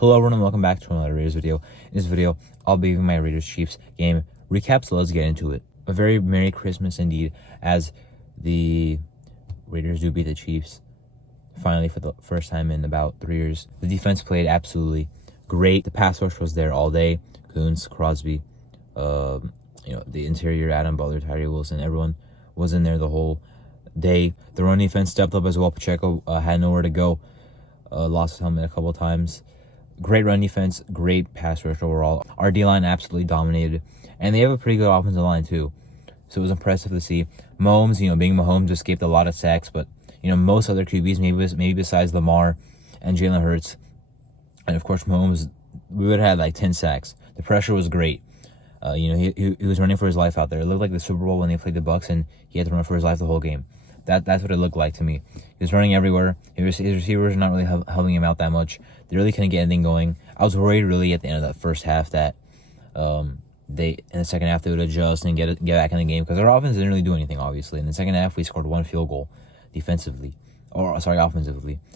Hello everyone and welcome back to another Raiders video. In this video, I'll be giving my Raiders-Chiefs game recap, so let's get into it. A very Merry Christmas indeed, as the Raiders do beat the Chiefs, finally for the first time in about 3 years. The defense played absolutely great. The pass rush was there all day. Coons, Crosby, the interior, Adam Butler, Tyree Wilson, everyone was in there the whole day. The run defense stepped up as well. Pacheco had nowhere to go. Lost his helmet a couple times. Great run defense, great pass rush overall. Our D-line absolutely dominated. And they have a pretty good offensive line too. So it was impressive to see. Mahomes, being Mahomes, escaped a lot of sacks, but most other QBs, maybe besides Lamar and Jalen Hurts, and of course Mahomes, we would have had like 10 sacks. The pressure was great. He was running for his life out there. It looked like the Super Bowl when they played the Bucs, and he had to run for his life the whole game. That's what it looked like to me. He was running everywhere. His receivers were not really helping him out that much. They really couldn't get anything going. I was worried really at the end of that first half that in the second half they would adjust and get back in the game, because our offense didn't really do anything, obviously. In the second half, we scored one field goal offensively,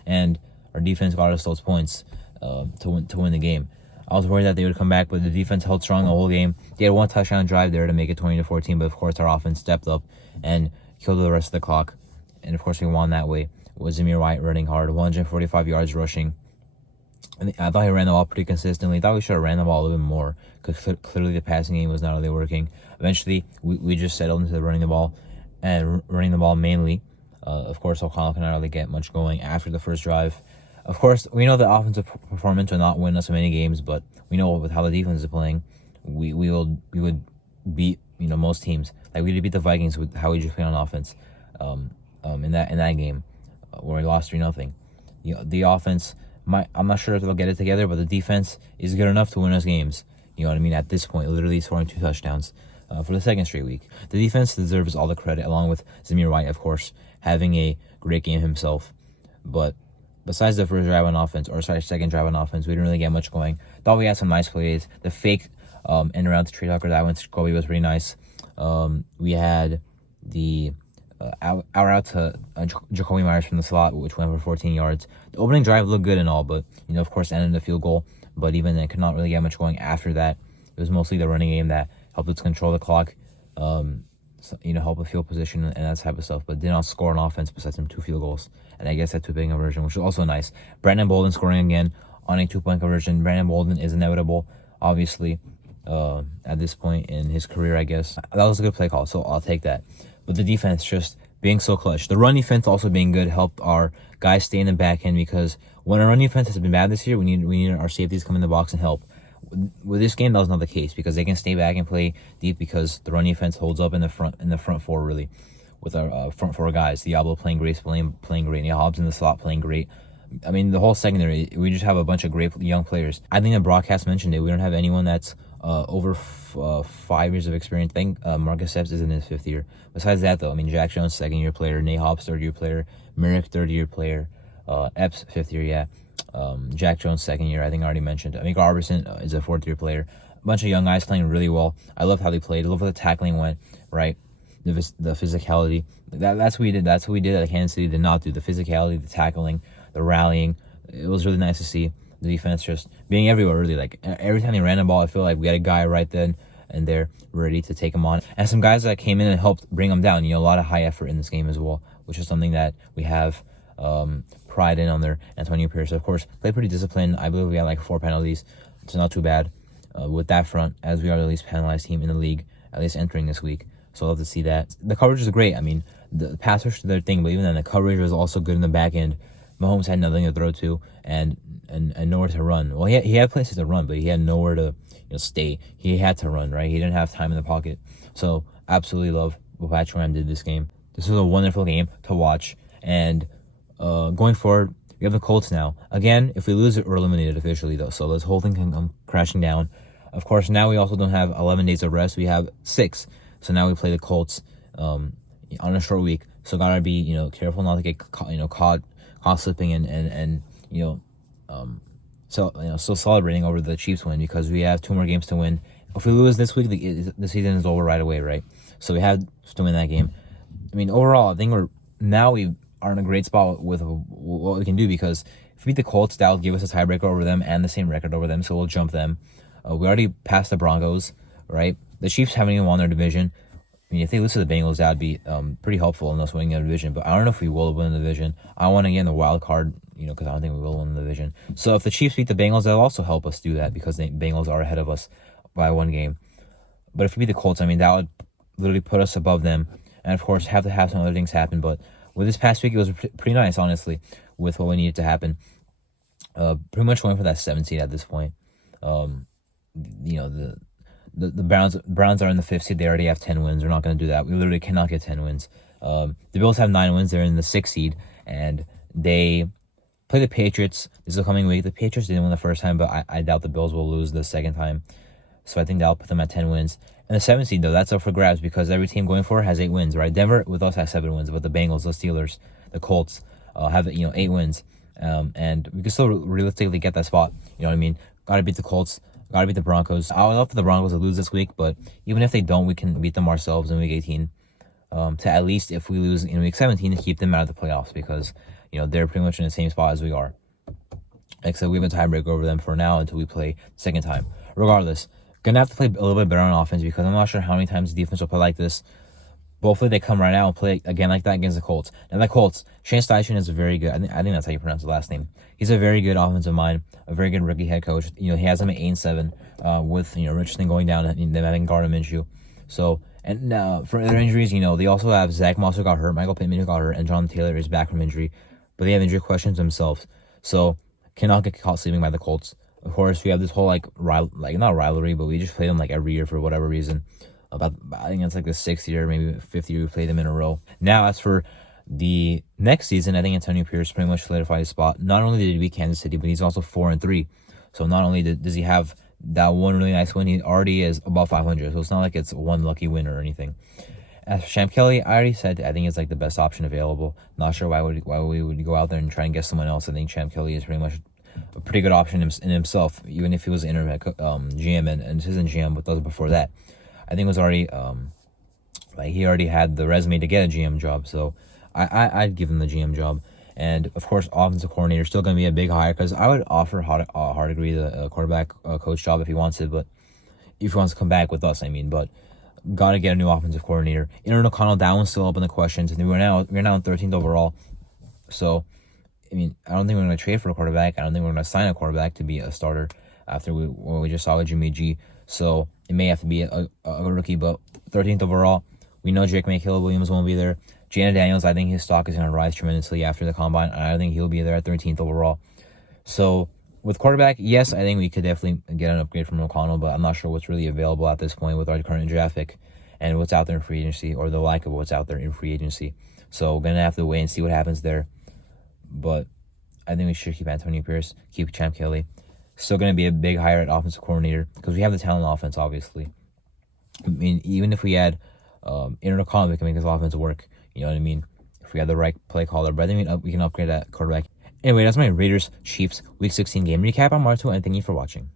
and our defense got us those points to win the game. I was worried that they would come back, but the defense held strong the whole game. They had one touchdown drive there to make it 20-14, but of course our offense stepped up and killed the rest of the clock. And of course we won that way with Zamir White running hard, 145 yards rushing. And I thought he ran the ball pretty consistently. I thought we should have ran the ball a little bit more, because clearly the passing game was not really working. Eventually, we just settled into running the ball, and running the ball mainly. Of course, O'Connell cannot really get much going after the first drive. Of course, we know the offensive performance will not win us many games, but we know with how the defense is playing, we would beat most teams. Like we did beat the Vikings with how we just played on offense. In that game where we lost 3-0. The offense I'm not sure if they'll get it together, but the defense is good enough to win us games. You know what I mean? At this point, literally scoring 2 touchdowns for the second straight week. The defense deserves all the credit, along with Zamir White, of course, having a great game himself. But besides the second drive on offense, we didn't really get much going. Thought we had some nice plays. The fake end around to Trey Tucker that went to Kobe was pretty nice. We had the out to Jacoby Myers from the slot, which went for 14 yards. The opening drive looked good and all, but of course ended in a field goal. But even then, could not really get much going after that. It was mostly the running game that helped us control the clock, help with field position and that type of stuff. But did not score on offense besides some 2 field goals, and I guess that 2-point conversion, which was also nice. Brandon Bolden scoring again on a 2-point conversion. Brandon Bolden is inevitable, obviously, at this point in his career, I guess. That was a good play call, so I'll take that. But the defense just being so clutch. The run defense also being good helped our guys stay in the back end, because when our run defense has been bad this year, we need our safeties to come in the box and help. With this game, that was not the case, because they can stay back and play deep, because the run defense holds up in the front four, really, with our front 4 guys. Diablo playing great, playing great. Neil Hobbs in the slot playing great. I mean, the whole secondary, we just have a bunch of great young players. I think the broadcast mentioned it. We don't have anyone that's over 5 years of experience. I think Marcus Epps is in his 5th year. Besides that, though, I mean, Jack Jones, 2nd-year player. Nate Hobbs, 3rd-year player. Merrick, 3rd-year player. Epps, 5th year, yeah. Jack Jones, 2nd year, I think I already mentioned. I think Robertson is a 4th-year player. A bunch of young guys playing really well. I love how they played. I love how the tackling went, right? The physicality. That's what we did. That's what we did at Kansas City did not do. The physicality, the tackling, the rallying. It was really nice to see. The defense just being everywhere, really. Like, every time they ran the ball, I feel like we had a guy right then and there ready to take him on. And some guys that came in and helped bring them down. A lot of high effort in this game as well, which is something that we have pride in on there. Antonio Pierce, of course, played pretty disciplined. I believe we had like 4 penalties. It's not too bad with that front, as we are the least penalized team in the league, at least entering this week. So I'll love to see that. The coverage is great. I mean, the pass rush is their thing, but even then, the coverage was also good in the back end. Mahomes had nothing to throw to and nowhere to run. Well, he had places to run, but he had nowhere to stay. He had to run, right? He didn't have time in the pocket. So absolutely love what Patrick Graham did this game. This was a wonderful game to watch. And going forward, we have the Colts now. Again, if we lose it, we're eliminated officially, though. So this whole thing can come crashing down. Of course, now we also don't have 11 days of rest. We have 6. So now we play the Colts on a short week. So gotta be careful not to get caught slipping and still celebrating over the Chiefs win, because we have 2 more games to win. If we lose this week, the season is over right away, right? So we have to win that game. I mean, overall, I think we are in a great spot with what we can do, because If we beat the Colts, that'll give us a tiebreaker over them and the same record over them, so we'll jump them. We already passed the Broncos, right? The Chiefs haven't even won their division. I mean, if they lose to the Bengals, that'd be pretty helpful in us winning the division. But I don't know if we will win the division. I want to get in the wild card, because I don't think we will win the division. So if the Chiefs beat the Bengals, that'll also help us do that because the Bengals are ahead of us by 1 game. But if we beat the Colts, I mean, that would literally put us above them. And of course, have to have some other things happen. But with this past week, it was pretty nice, honestly, with what we needed to happen. Pretty much going for that 7 seed at this point. The Browns are in the 5th seed. They already have 10 wins. We're not going to do that. We literally cannot get 10 wins. The Bills have 9 wins. They're in the 6th seed, and they play the Patriots this coming week. The Patriots didn't win the first time, but I doubt the Bills will lose the second time. So I think that'll put them at 10 wins. And the 7th seed, though, that's up for grabs because every team going for it has 8 wins, right? Denver with us has 7 wins, but the Bengals, the Steelers, the Colts have 8 wins. And we can still realistically get that spot. You know what I mean? Got to beat the Colts. Got to beat the Broncos. I would love for the Broncos to lose this week, but even if they don't, we can beat them ourselves in week 18. To at least, if we lose in week 17, to keep them out of the playoffs because, they're pretty much in the same spot as we are. Except we have a tiebreaker over them for now until we play the second time. Regardless, gonna have to play a little bit better on offense because I'm not sure how many times the defense will play like this. But hopefully they come right out and play again like that against the Colts. And the Colts, Shane Steichen is a very good, I think that's how you pronounce the last name. He's a very good offensive mind, a very good rookie head coach. He has him at 8-7 with, Richardson going down and them having Gardner Minshew. So, and for other injuries, they also have Zach Moss who got hurt, Michael Pittman who got hurt, and Jonathan Taylor is back from injury. But they have injury questions themselves. So, cannot get caught sleeping by the Colts. Of course, we have this whole, not rivalry, but we just play them, every year for whatever reason. I think it's the 6th year, maybe 5th year we play them in a row. Now, as for the next season, I think Antonio Pierce pretty much solidified his spot. Not only did he beat Kansas City, but he's also 4-3. So not only does he have that one really nice win, he already is above 500. So it's not like it's one lucky win or anything. As for Champ Kelly, I already said I think it's the best option available. Not sure why we would go out there and try and get someone else. I think Champ Kelly is pretty much a pretty good option in himself, even if he was an interim GM and assistant GM, but that was before that. I think it was already he already had the resume to get a GM job, so I'd give him the GM job. And of course, offensive coordinator is still going to be a big hire because I would offer Hardegree the quarterback coach job if he wants it, but if he wants to come back with us, but got to get a new offensive coordinator. Aaron O'Connell, that one's still up in the questions, and we're now in 13th overall. So, I don't think we're going to trade for a quarterback. I don't think we're going to sign a quarterback to be a starter after what we just saw with Jimmy G. So it may have to be a rookie, but 13th overall, we know Jake McHale-Williams won't be there. Jana Daniels, I think his stock is going to rise tremendously after the combine, and I think he'll be there at 13th overall. So with quarterback, yes, I think we could definitely get an upgrade from O'Connell, but I'm not sure what's really available at this point with our current draft pick and what's out there in free agency, or the lack of what's out there in free agency. So we're going to have to wait and see what happens there. But I think we should keep Antonio Pierce, keep Champ Kelly. Still going to be a big hire at offensive coordinator because we have the talent on offense, obviously. Even if we had Aaron O'Connell, we can make this offense work. You know what I mean? If we had the right play caller. But I think we can upgrade that quarterback. Anyway, that's my Raiders-Chiefs Week 16 game recap. I'm Marto, and thank you for watching.